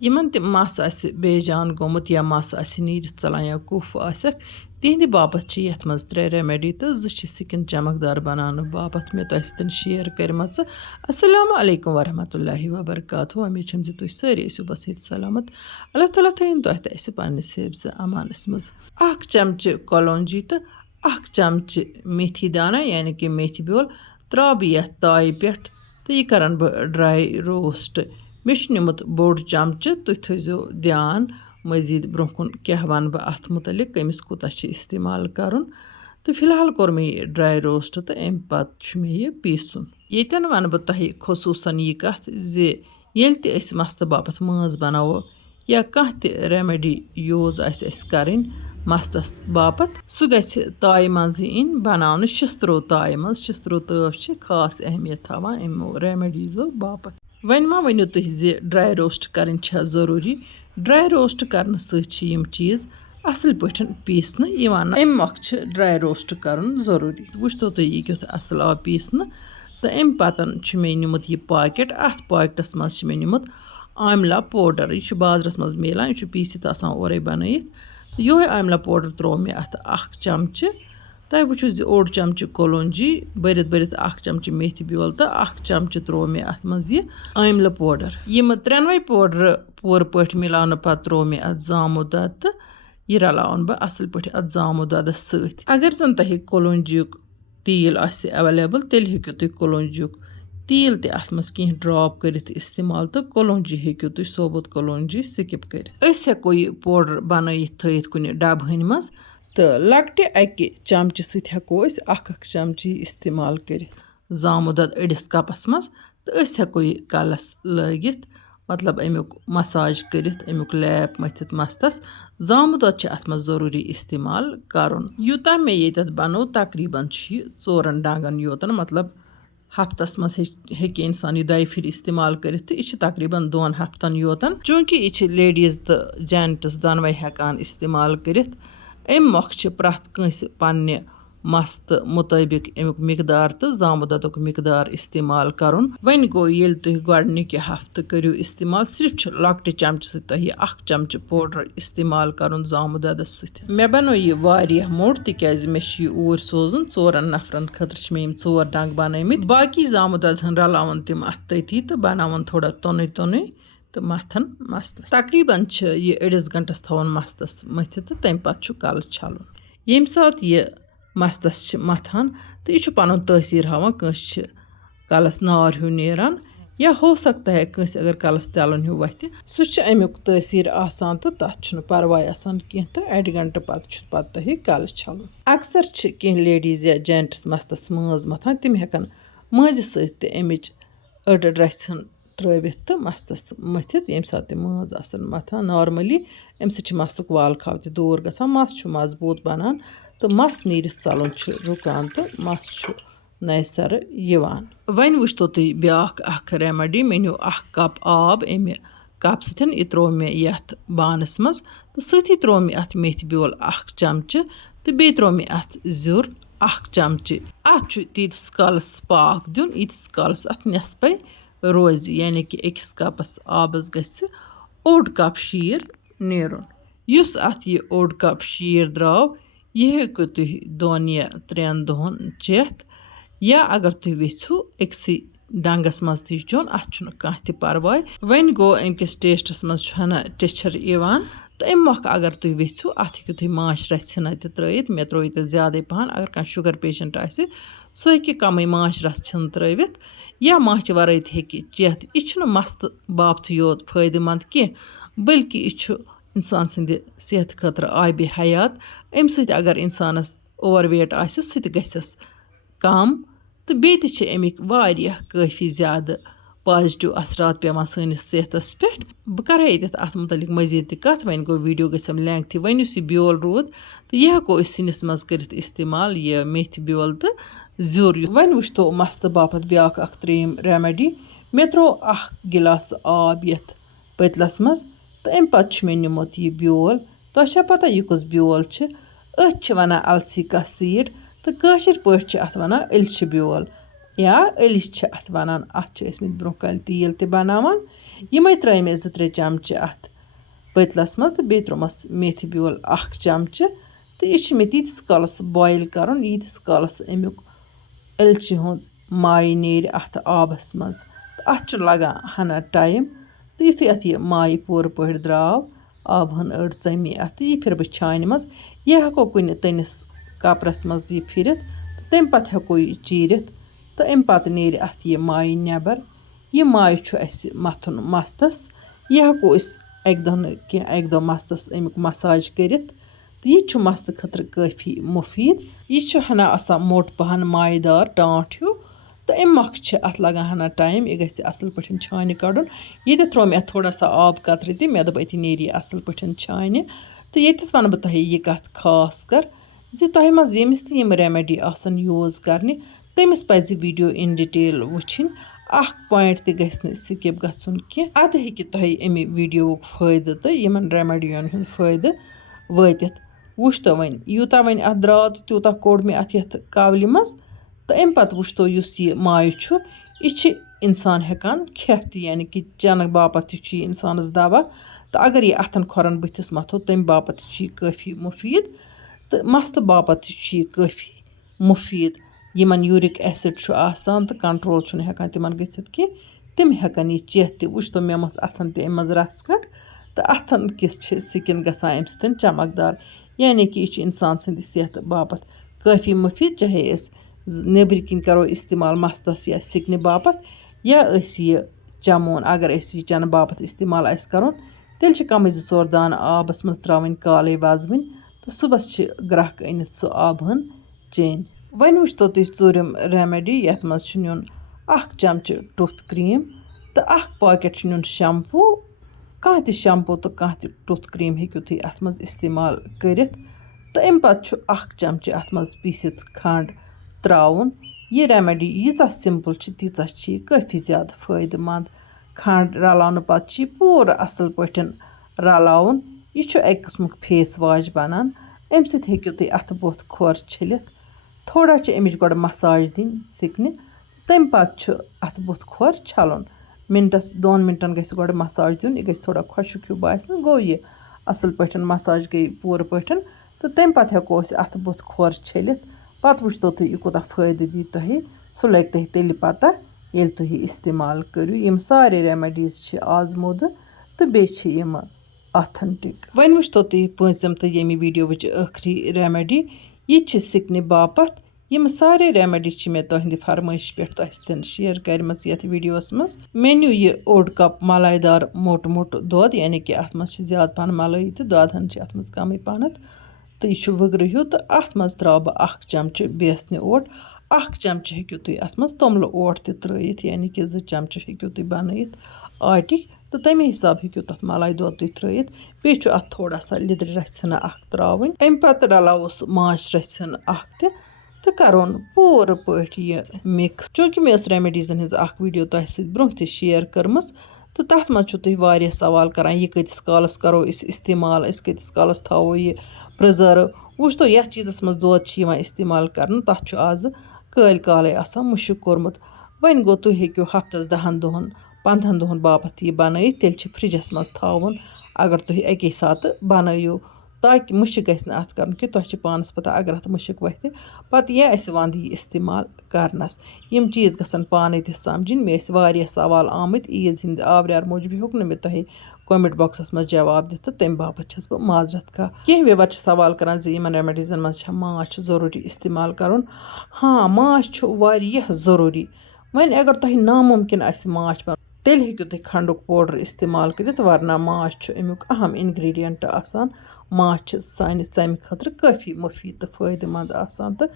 یِمن تہِ مَس آسہِ بے جان گوٚمُت یا مَس آسہِ نیٖرِتھ ژَلان یا کُف آسٮ۪کھ تِہنٛدِ باپتھ چھِ یَتھ منٛز 3 ریٚمیڈی تہٕ 2 چھِ سِکِن چمکدار بناونہٕ باپتھ مےٚ تۄہہِ سۭتۍ شِیر کَرِمَژٕ السلام علیکم ورحمتُہ وبرکاتہ امید چھَم زِ تُہۍ سٲری ٲسِو بس ییٚتہِ سلامت اللہ تعالیٰ تھٲیِن تۄہہِ تہِ اَسہِ پنٛنِس حِفظِ امانَس منٛز 1 چمچہٕ کولونجی تہٕ 1 چمچہٕ میتھی دانہ یعنی کہِ میتھِ بیول ترٛاو بہٕ یَتھ تایہِ پٮ۪ٹھ تہٕ یہِ کَرَن بہٕ ڈرٛاے روسٹ مےٚ چھُ نِمُت بوٚڑ چمچہٕ تُہۍ تھٲیزیو دھیان مٔزیٖد برونٛہہ کُن کیٛاہ وَنہٕ بہٕ اَتھ مُتعلِق کٔمِس کوٗتاہ چھِ اِستعمال کَرُن تہٕ فِلحال کوٚر مےٚ یہِ ڈرٛاے روسٹ تہٕ اَمہِ پَتہٕ چھُ مےٚ یہِ پیٖسُن ییٚتٮ۪ن وَنہٕ بہٕ تۄہہِ خصوٗصاً یہِ کَتھ زِ ییٚلہِ تہِ أسۍ مَستہٕ باپتھ مٲنٛز بَناوو یا کانٛہہ تہِ ریٚمیڈی یوٗز آسہِ اَسہِ کَرٕنۍ مَستَس باپتھ سُہ گژھِ تایہِ منٛزٕے یِنۍ بَناونہٕ شِستٕروٗ تایہِ منٛز شِستٕروٗ تٲو چھِ خاص اہمیت تھاوان یِمو ریٚمیڈیٖزو باپتھ وۄنۍ ما ؤنِو تُہۍ زِ ڈرٛاے روسٹ کَرٕنۍ چھےٚ ضروٗری ڈرٛاے روسٹ کَرنہٕ سۭتۍ چھِ یِم چیٖز اَصٕل پٲٹھۍ پیٖسنہٕ یِوان اَمہِ مۄکھٕ چھِ ڈرٛاے روسٹ کَرُن ضروٗری وٕچھتو تُہۍ یہِ کیُتھ اَصٕل آو پیٖسنہٕ تہٕ اَمہِ پَتہٕ چھُ مےٚ نیُمُت یہِ پاکٮ۪ٹ اَتھ پاکٮ۪ٹَس منٛز چھِ مےٚ نیُمُت آملا پوڈَر یہِ چھُ بازرَس منٛز میلان یہِ چھُ پیٖسِتھ آسان اورَے بَنٲیِتھ یِہوٚے آملا پوڈَر ترٛوو مےٚ اَتھ 1 چمچہٕ تۄہہِ وٕچھو زِ اوٚڑ چمچہٕ کولونجی بٔرِتھ 1 چمچہٕ میتھِ بیول تہٕ 1 چمچہٕ ترٛوو مےٚ اَتھ منٛز یہِ آملہٕ پوڈَر یِم 3 پوڈرٕ پوٗرٕ پٲٹھۍ مِلاونہٕ پَتہٕ ترٛوو مےٚ اَتھ زامُت دۄد تہٕ یہِ رَلاوَن بہٕ اَصٕل پٲٹھۍ اَتھ زامُت دۄدَس سۭتۍ اگر زَن تۄہہِ کولونجیُک تیٖل آسہِ ایویلیبٕل تیٚلہِ ہیٚکِو تُہۍ کولونجیُک تیٖل تہِ اَتھ منٛز کینٛہہ ڈرٛاپ کٔرِتھ اِستعمال تہٕ کولونجی ہیٚکِو تُہۍ ثوبوٗت کولونجی سِکِپ کٔرِتھ أسۍ ہٮ۪کو یہِ پوڈَر بَنٲیِتھ تھٲیِتھ کُنہِ ڈَبہٕ ہٕنۍ منٛز تہٕ لۄکٹہِ 1 چمچہٕ سۭتۍ ہٮ۪کو أسۍ 1 چمچہٕ اِستعمال کٔرِتھ زامُت دۄد أڑِس کَپَس منٛز تہٕ أسۍ ہٮ۪کو یہِ کَلَس لٲگِتھ مطلب امیُک مَساج کٔرِتھ امیُک لیپ مٔتھِتھ مَستَس زامُت دۄد چھِ اَتھ منٛز ضروٗری اِستعمال کَرُن یوٗتاہ مےٚ ییٚتٮ۪تھ بَنوو تقریٖباً چھُ یہِ 4 ڈنٛگَن یوتَن مطلب ہفتَس منٛز ہیٚکہِ اِنسان یہِ 2 پھِرِ اِستعمال کٔرِتھ تہٕ یہِ چھِ تقریٖباً 2 ہفتَن یوتَن چوٗنٛکہِ یہِ چھِ لیڈیٖز تہٕ جَنٹٕس دۄنوَے ہٮ۪کان اِستعمال کٔرِتھ اَمہِ مۄکھٕ چھِ پرٛٮ۪تھ کٲنٛسہِ پنٛنہِ مَستہٕ مُطٲبِق امیُک مقدار تہٕ زامُت دۄدُک مقدار اِستعمال کَرُن وۄنۍ گوٚو ییٚلہِ تُہۍ گۄڈنِکہِ ہفتہٕ کٔرِو اِستعمال صرف چھُ لۄکٹہِ چمچہٕ سۭتۍ تۄہہِ 1 چمچہٕ پوڈَر اِستعمال کَرُن زامُت دۄدَس سۭتۍ مےٚ بَنوو یہِ واریاہ موٚٹ تِکیٛازِ مےٚ چھُ یہِ اوٗرۍ سوزُن 4 نفرَن خٲطرٕ چھِ مےٚ یِم 4 ڈنٛگ بَنٲومٕتۍ باقٕے زامُت دۄد ہن رَلاوَن تِم اَتھ تٔتی تہٕ بَناوَن تھوڑا توٚنُے تہٕ مَتھَن مَستَس تقریٖباً چھِ یہِ أڑِس گنٛٹَس تھاوُن مَستَس مٔتھِتھ تہٕ تَمہِ پَتہٕ چھُ کَلہٕ چھَلُن ییٚمہِ ساتہٕ یہِ مَستَس چھِ مَتھان تہٕ یہِ چھُ پَنُن تٲثیٖر ہاوان کٲنٛسہِ چھِ کَلَس نار ہیوٗ نیران یا ہو سکتا ہے کٲنٛسہِ اگر کَلَس تٮ۪لُن ہیوٗ وَتھِ سُہ چھُ امیُک تٲثیٖر آسان تہٕ تَتھ چھُنہٕ پَرواے آسان کینٛہہ تہٕ 1 گنٛٹہٕ پَتہٕ چھُ پَتہٕ تۄہہِ کَلہٕ چھَلُن اَکثر چھِ کینٛہہ لیڈیٖز یا جَنٹٕس مَستَس مٲنٛز مَتھان تِم ہٮ۪کَن مٲنٛزِ سۭتۍ تہِ اَمِچ أڑ رَژھِ ہٕن ترٛٲوِتھ تہٕ مَستَس مٔتھِتھ ییٚمہِ ساتہٕ تِم مٲنٛز آسَن مَتھان نارمٔلی اَمہِ سۭتۍ چھِ مَستُک وال کھاو تہِ دوٗر گژھان مَس چھُ مضبوٗط بَنان تہٕ مَس نیٖرِتھ ژَلُن چھُ رُکان تہٕ مَس چھُ نَیہِ سَرٕ یِوان وۄنۍ وٕچھتو تُہۍ بیٛاکھ اَکھ ریٚمیڈی مےٚ نیوٗ 1 کَپ آب اَمہِ کَپ سۭتۍ یہِ ترٛوو مےٚ یَتھ بانَس منٛز تہٕ سۭتی ترٛوو مےٚ اَتھ میتھِ بیول 1 چمچہٕ تہٕ بیٚیہِ ترٛوو مےٚ اَتھ زیُر 1 چمچہٕ اَتھ چھُ تیٖتِس کالَس پاکھ دیُن ییٖتِس کالَس اَتھ نٮ۪صپَے روزِ یعنی کہِ 1 کَپَس آبَس گژھِ 1 کَپ شیٖر نیرُن یُس اَتھ یہِ 1 کَپ شیٖر درٛاو یہِ ہیٚکِو تُہۍ 2 یا 3 دۄہَن چٮ۪تھ یا اگر تُہۍ یژھِو أکسٕے ڈنٛگَس منٛز تہِ چیوٚن اَتھ چھُنہٕ کانٛہہ تہِ پَرواے وۄنۍ گوٚو اَمہِ کِس ٹیسٹَس منٛز چھُ ہنا ٹیٚچھَر یِوان تہٕ اَمہِ مۄکھٕ اگر تُہۍ یژھِو اَتھ ہیٚکِو تُہۍ ماچھ رَژھِ ہنا تہِ ترٛٲیِتھ مےٚ ترٛوو ییٚتٮ۪تھ زیادَے پَہَن اگر کانٛہہ شُگَر پیشَنٹ آسہِ سُہ ہیٚکہِ کَمٕے ماچھ رَژھ ژھِنہٕ ترٛٲوِتھ یا ماچھِ وَرٲے تہِ ہیٚکہِ چٮ۪تھ یہِ چھُنہٕ مَستہٕ باپتھٕے یوت فٲیدٕ منٛد کینٛہہ بٔلکہِ یہِ چھُ اِنسان سٕنٛدِ صحتہٕ خٲطرٕ آبِ حیات اَمہِ سۭتۍ اگر اِنسانَس اوٚوَر ویٹ آسہِ سُہ تہِ گژھٮ۪س کَم تہٕ بیٚیہِ تہِ چھِ اَمِکۍ واریاہ کٲفی زیادٕ پازِٹِو اثرات پیٚوان سٲنِس صحتَس پٮ۪ٹھ بہٕ کَرٕ ہا ییٚتٮ۪تھ اَتھ متعلق مٔزیٖد تہِ کَتھ وۄنۍ گوٚو ویٖڈیو گژھٮ۪م لٮ۪نٛگتھٕے وۄنۍ یُس یہِ بیول روٗد تہٕ یہِ ہٮ۪کو أسۍ سِنِس منٛز کٔرِتھ اِستعمال یہِ میتھِ بیول تہٕ زیُر وۄنۍ وٕچھتو مَستہٕ باپتھ بیٛاکھ اَکھ ترٛیٚیِم ریٚمیڈی مےٚ ترٛوو 1 گِلاسہٕ آب یَتھ پٔتلَس منٛز تہٕ اَمہِ پَتہٕ چھُ مےٚ نیُمُت یہِ بیول تۄہہِ چھا پَتہ یہِ کُس بیول چھِ أسۍ چھِ وَنان اَلسِکا سیٖڈ تہٕ کٲشِر پٲٹھۍ چھِ اَتھ وَنان ألچھِ بیول या ٲلِس چھِ اَتھ وَنان اَتھ چھِ ٲسمٕتۍ برٛونٛہہ کالہِ تیٖل تہِ بَناوان یِمَے ترٛٲے مےٚ 2-3 چَمچہٕ اَتھ پٔتلَس منٛز تہٕ بیٚیہِ ترٛوومَس میتھِ بیول 1 چَمچہٕ تہٕ یہِ چھِ مےٚ تیٖتِس کالَس بویِل کَرُن ییٖتِس کالَس اَمیُک ألچہِ ہُنٛد مایہِ نیرِ اَتھ آبَس منٛز تہٕ اَتھ چھُ لَگان ہَنا ٹایم تہٕ یُتھُے اَتھ یہِ مایہِ پوٗرٕ پٲٹھۍ درٛاو آبہٕ ہٕن أڑ ژَمی اَتھ تہٕ یہِ پھِرٕ بہٕ چھانہِ منٛز یہِ ہٮ۪کو کُنہِ تٔنِس کَپرَس منٛز یہِ پھِرِتھ تَمہِ پَتہٕ ہٮ۪کو یہِ چیٖرِتھ تہٕ اَمہِ پَتہٕ نیرِ اَتھ یہِ مایہِ نٮ۪بر یہِ مایہِ چھُ اَسہِ مَتھُن مَستَس یہِ ہٮ۪کو أسۍ اَکہِ دۄہ نہٕ کینٛہہ اَکہِ دۄہ مَستَس اَمیُک مَساج کٔرِتھ تہٕ یہِ چھُ مَستہٕ خٲطرٕ کٲفی مُفیٖد یہِ چھُ ہَنا آسان موٚٹ پَہَن مایہِ دار ٹانٛٹھ ہیوٗ تہٕ اَمہِ مۄکھٕ چھِ اَتھ لَگان ہَنا ٹایم یہِ گژھِ اَصٕل پٲٹھۍ چھانہِ کَڑُن ییٚتٮ۪تھ ترٛوو مےٚ اَتھ تھوڑا سا آب قطرٕ تہِ مےٚ دوٚپ أتی نیرِ یہِ اَصٕل پٲٹھۍ چھانہِ تہٕ ییٚتٮ۪تھ وَنہٕ بہٕ تۄہہِ یہِ کَتھ خاص کَر زِ تۄہہِ منٛز ییٚمِس تہِ یِم رٮ۪مِڈی آسَن یوٗز کَرنہِ تٔمِس پَزِ ویٖڈیو اِن ڈِٹیل وٕچھِنۍ اَکھ پویِنٛٹ تہِ گژھِ نہٕ سِکِپ گژھُن کینٛہہ اَدٕ ہیٚکہِ تۄہہِ اَمہِ ویٖڈیووُک فٲیدٕ تہٕ یِمَن رٮ۪مِڈِیَن ہُنٛد فٲیدٕ وٲتِتھ وٕچھتو وۄنۍ یوٗتاہ وۄنۍ اَتھ درٛاو تہٕ تیوٗتاہ کوٚڑ مےٚ اَتھ یَتھ کاولہِ منٛز تہٕ اَمہِ پَتہٕ وٕچھتو یُس یہِ مایہِ چھُ یہِ چھِ اِنسان ہٮ۪کان کھٮ۪تھ تہِ یعنی کہِ چٮ۪نہٕ باپَتھ تہِ چھُ یہِ اِنسانَس دَوا تہٕ اگر یہِ اَتھَن کھۄرَن بٕتھِس مَتھو تَمہِ باپَتھ تہِ چھُ یہِ کٲفی مُفیٖد تہٕ مَستہٕ باپَتھ تہِ چھُ یہِ کٲفی مُفیٖد یِمَن یوٗرِک ایسِڈ چھُ آسان تہٕ کَنٹرول چھُنہٕ ہٮ۪کان تِمَن گٔژھِتھ کینٛہہ تِم ہٮ۪کَن یہِ چٮ۪تھ تہِ وٕچھتو مےٚ مَس اَتھَن تہِ اَمہِ منٛز رَس کَڑ تہٕ اَتھَن کِس چھِ سِکِن گژھان اَمہِ سۭتۍ چمکدار یعنی کہِ یہِ چھُ اِنسان سٕنٛدِ صحتہٕ باپَتھ کٲفی مُفیٖد چاہے أسۍ نیٚبرۍ کِنۍ کَرو اِستعمال مَستَس یا سِکنہِ باپَتھ یا أسۍ یہِ چَمون اگر أسۍ یہِ چٮ۪نہٕ باپَتھ اِستعمال آسہِ کَرُن تیٚلہِ چھِ کَمٕے 2-4 دانہٕ آبَس منٛز ترٛاوٕنۍ کالے وَزوٕنۍ تہٕ صُبحس چھِ گرٛٮ۪کھ أنِتھ سُہ آبہٕ ہٕن چیٚنۍ وۄنۍ وٕچھتو تُہۍ ژوٗرِم رٮ۪مِڈی یَتھ منٛز چھُ نیُن 1 چَمچہٕ ٹُتھ کرٛیٖم تہٕ 1 پاکٮ۪ٹ چھُ نیُن شَمپوٗ کانٛہہ تہِ شَمپوٗ تہٕ کانٛہہ تہِ ٹُتھ کرٛیٖم ہیٚکِو تُہۍ اَتھ منٛز اِستعمال کٔرِتھ تہٕ اَمہِ پَتہٕ چھُ 1 چَمچہٕ اَتھ منٛز پیٖسِتھ کھنٛڈ ترٛاوُن یہِ رٮ۪مِڈی ییٖژاہ سِمپٕل چھِ تیٖژاہ چھِ یہِ کٲفی زیادٕ فٲیدٕ منٛد کھنٛڈ رَلاونہٕ پَتہٕ چھِ یہِ پوٗرٕ اَصٕل پٲٹھۍ رَلاوُن یہِ چھُ اَکہِ قٕسمُک فیس واش بَنان اَمہِ سۭتۍ ہیٚکِو تُہۍ اَتھٕ بُتھ کھۄر چھٔلِتھ تھوڑا چھِ اَمِچ گۄڈٕ مَساج دِنۍ سِکنہِ تَمہِ پَتہٕ چھُ اَتھٕ بُتھ کھۄر چھَلُن مِنٹَس 2 مِنٹَن گژھِ گۄڈٕ مَساج دیُن یہِ گژھِ تھوڑا خۄشک ہیوٗ باسہِ نہٕ گوٚو یہِ اَصٕل پٲٹھۍ مَساج گٔے پوٗرٕ پٲٹھۍ تہٕ تَمہِ پَتہٕ ہٮ۪کو أسۍ اَتھٕ بُتھ کھۄر چھٔلِتھ پَتہٕ وٕچھتو تُہۍ یہِ کوٗتاہ فٲیدٕ دی تۄہہِ سُہ لَگہِ تۄہہِ تیٚلہِ پَتہ ییٚلہِ تُہۍ یہِ اِستعمال کٔرِو یِم سارے رٮ۪مِڈیٖز چھِ آزمودٕ تہٕ بیٚیہِ چھِ یِمہٕ آتھَنٹِک وۄنۍ وٕچھتو تُہۍ پٲنٛژِم تہٕ ییٚمہِ ویٖڈیووٕچ ٲخری رٮ۪مِڈی یہِ چھِ سِکنہِ باپَتھ یِم سارے رٮ۪مِڈی چھِ مےٚ تُہنٛدِ فرمٲیشہِ پٮ۪ٹھ تۄہہِ سۭتۍ شِیَر کَرِمَژ یَتھ ویٖڈیوَس منٛز مےٚ نیوٗ یہِ 1 کَپ مَلٲے دار موٚٹ دۄد یعنی کہِ اَتھ منٛز چھِ زیادٕ پَہَن مَلٲیی تہٕ دۄدھَن چھِ اَتھ منٛز کَمٕے پَہنَتھ تہٕ یہِ چھُ وٕگرٕ ہیوٗ تہٕ اَتھ منٛز ترٛاوٕ بہٕ 1 چَمچہٕ بیسنہِ اوٹ 1 چَمچہٕ ہیٚکِو تُہۍ اَتھ منٛز توٚملہٕ اوٹ تہِ ترٛٲیِتھ یعنی کہِ 2 چَمچہٕ ہیٚکِو تُہۍ بَنٲیِتھ آٹِکۍ تہٕ تَمے حِساب ہیٚکِو تَتھ مَلٲے دۄد تُہۍ ترٛٲیِتھ بیٚیہِ چھُ اَتھ تھوڑا سا لیٚدرِ رَژھِ ہنا اَکھ ترٛاوٕنۍ اَمہِ پَتہٕ رَلاووس ماچھ رَژھِ ہنا اَکھ تہِ تہٕ کَرون پوٗرٕ پٲٹھۍ یہِ مِکٕس چوٗنٛکہِ مےٚ ٲس رٮ۪مِڈیٖزَن ہِنٛز اَکھ ویٖڈیو تۄہہِ سۭتۍ برونٛہہ تہِ شِیَر کٔرمٕژ تہٕ تَتھ منٛز چھُو تُہۍ واریاہ سوال کَران یہِ کۭتِس کالَس کَرو أسۍ اِستعمال أسۍ کۭتِس کالَس تھاوو یہِ پِرٛزٲرٕو وٕچھتو یَتھ چیٖزَس منٛز دۄد چھِ یِوان اِستعمال کَرنہٕ تَتھ چھُ آزٕ کٲلۍ کالَے آسان مُشُک کوٚرمُت وۄنۍ گوٚو تُہۍ ہیٚکِو ہفتَس 10 دۄہَن 15 دۄہَن باپَتھ یہِ بَنٲیِتھ تیٚلہِ چھِ فِرٛجَس منٛز تھاوُن اگر تُہۍ اَکے ساتہٕ بَنٲیِو تاکہِ مُشِک گژھِ نہٕ اَتھ کَرُن کہِ تۄہہِ چھِ پانَس پَتہ اگر اَتھ مُشِک وۄتھِ پَتہٕ یہِ اَسہِ وَندٕ یہِ اِستعمال کَرنَس یِم چیٖز گژھن پانَے تہِ سَمجِنۍ مےٚ ٲسۍ واریاہ سوال آمٕتۍ عیٖذ ہِنٛدِ آورِیار موٗجوٗب ہیوٚک نہٕ مےٚ تۄہہِ کومٮ۪نٛٹ بۄکسَس منٛز جواب دِتھ تہٕ تَمہِ باپَتھ چھَس بہٕ معذرت کھا کینٛہہ وِوَر چھِ سوال کَران زِ یِمَن رٮ۪مِڈیٖزَن منٛز چھےٚ ماچھ ضروٗری اِستعمال کَرُن ہاں ماچھ چھُ واریاہ ضروٗری وۄنۍ اگر تۄہہِ نامُمکِن آسہِ ماچھ بَناوُن تیٚلہِ ہیٚکِو تُہۍ کھنٛڈُک پوڈَر اِستعمال کٔرِتھ وَرنہ ماچھ چھُ اَمیُک اہم اِنگرٛیٖڈِیَنٛٹ آسان ماچھ چھِ سانہِ ژَمہِ خٲطرٕ کٲفی مُفیٖد تہٕ فٲیدٕ منٛد آسان تہٕ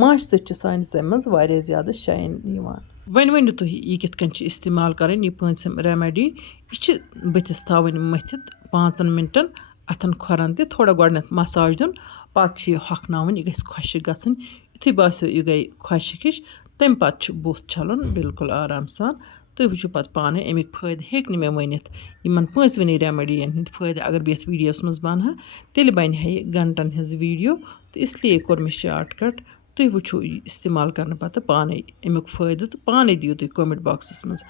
ماچھِ سۭتۍ چھِ سانہِ ژَمہِ منٛز واریاہ زیادٕ شاین یِوان وۄنۍ ؤنِو تُہۍ یہِ کِتھ کٔنۍ چھِ اِستعمال کَرٕنۍ یہِ پٲنٛژِم رٮ۪مِڈی یہِ چھِ بٕتھِس تھاوٕنۍ مٔتھِتھ 5 مِنٹَن اَتھَن کھۄرَن تہِ تھوڑا گۄڈٕنٮ۪تھ مَساج دیُن پَتہٕ چھِ یہِ ہۄکھناوٕنۍ یہِ گژھِ خۄشِک گژھٕنۍ یُتھُے باسیو یہِ گٔے خۄشِک ہِش تَمہِ پَتہٕ چھُ بُتھ چھَلُن بِلکُل آرام سان تُہۍ وٕچھِو پَتہٕ پانَے اَمِکۍ فٲیدٕ ہیٚکہِ نہٕ مےٚ ؤنِتھ یِمَن 5 رٮ۪مِڈیَن ہِنٛدۍ فٲیدٕ اگر بہٕ یَتھ ویٖڈیوَس منٛز بَنہٕ ہا تیٚلہِ بَنہِ ہا یہِ گھنٹَن ہِنٛز ویٖڈیو تہٕ اِسلیے کوٚر مےٚ شاٹ کَٹ تُہۍ وٕچھِو یہِ استعمال کَرنہٕ پَتہٕ پانَے اَمیُک فٲیدٕ تہٕ پانَے دِیِو تُہۍ کومٮ۪نٛٹ باکسَس منٛز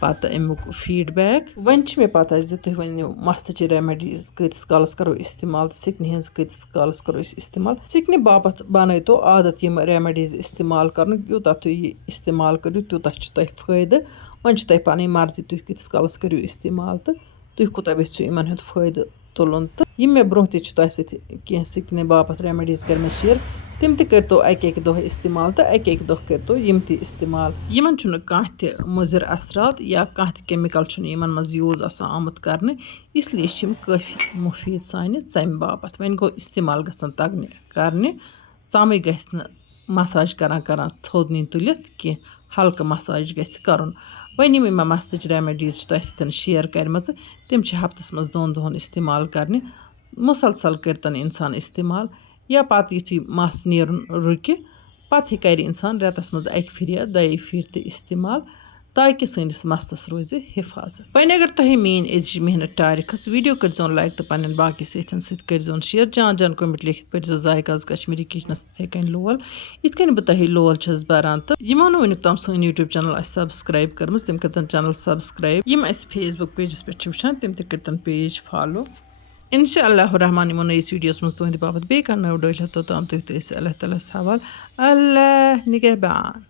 پَتہٕ اَمیُک فیٖڈبیک وۄنۍ چھِ مےٚ پَتہ زِ تُہۍ ؤنِو مَستٕچہِ رٮ۪مِڈیٖز کۭتِس کالَس کَرو استعمال تہٕ سِکنہِ ہِنٛز کۭتِس کالَس کَرو أسۍ استعمال سِکنہِ باپَتھ بَنٲیتو عادت یِم رٮ۪مِڈیٖز استعمال کَرنُک یوٗتاہ تُہۍ یہِ استعمال کٔرِو تیوٗتاہ چھُ تۄہہِ فٲیدٕ وۄنۍ چھُ تۄہہِ پَنٕنۍ مرضی تُہۍ کۭتِس کالَس کٔرِو استعمال تہٕ تُہۍ کوٗتاہ یژھِو یِمَن ہُنٛد فٲیدٕ تُلُن تہٕ یِم مےٚ برونٛہہ تہِ چھِ تۄہہِ سۭتۍ کینٛہہ سِکنہِ باپَتھ رٮ۪مِڈیٖز کٔرمٕژ شِیَر تِم تہِ کٔرۍتو اَکہِ اَکہِ دۄہ استعمال تہٕ اَکہِ اَکہِ دۄہ کٔرۍتو یِم تہِ استعمال یِمَن چھُنہٕ کانٛہہ تہِ مُضِر اثرات یا کانٛہہ تہِ کیمِکل چھُنہٕ یِمَن منٛز یوٗز آسان آمُت کَرنہٕ اِسلیے چھِ یِم کٲفی مُفیٖد سانہِ ژَمہِ باپَتھ وۄنۍ گوٚو استعمال گژھن تَگنہِ کَرنہِ ژَمٕے گژھِ نہٕ مَساج کَران تھوٚد نِنۍ تُلِتھ کینٛہہ ہلکہٕ مَساج گژھِ کَرُن وۄنۍ یِم مےٚ مَستٕچ رٮ۪مِڈیٖز چھِ تۄہہِ سۭتۍ شِیَر کَرِمَژٕ تِم چھِ ہفتَس منٛز 2 دۄہَن استعمال کَرنہِ مُسلسل کٔرۍتَن اِنسان استعمال یا پَتہٕ یُتھُے مَس نیرُن رُکہِ پَتہٕ کَرِ اِنسان رٮ۪تَس منٛز 1 پھِرِ یا 2 پھِرِ تہِ استعمال تاکہِ سٲنِس مَستَس روزِ حِفاظت وۄنۍ اگر تۄہہِ میٛٲنۍ أزِچ محنت ٹارِ کھٔژ ویٖڈیو کٔرۍزیون لایک تہٕ پنٛنٮ۪ن باقٕے سۭتٮ۪ن سۭتۍ کٔرۍزیون شِیَر جان جان کومٮ۪نٛٹ لیکھِتھ پٔرۍزیو ذایقاز کشمیٖری کِچنَس تِتھَے کٔنۍ لول یِتھ کٔنۍ بہٕ تۄہہِ لول چھَس بَران تہٕ یِمو نہٕ وٕنیُک تام سٲنۍ یوٗٹیوٗب چَنَل آسہِ سبسکرایب کٔرمٕژ تِم کٔرۍتَن چَنَل سبسکرایب یِم اَسہِ فیس بُک پیجَس پٮ۪ٹھ چھِ وٕچھان تِم تہِ کٔرۍتَن پیج فالو اِنشاء اللہ الرحمٰن یِمو نٔیِس ویٖڈیوَس منٛز تُہٕنٛدِ باپَتھ بیٚیہِ کانٛہہ نٔو ڈٲلۍ توٚتام تُہۍ ٲسۍ اللہ تعالیٰ ہَس حوالہٕ اللہ نِگہبان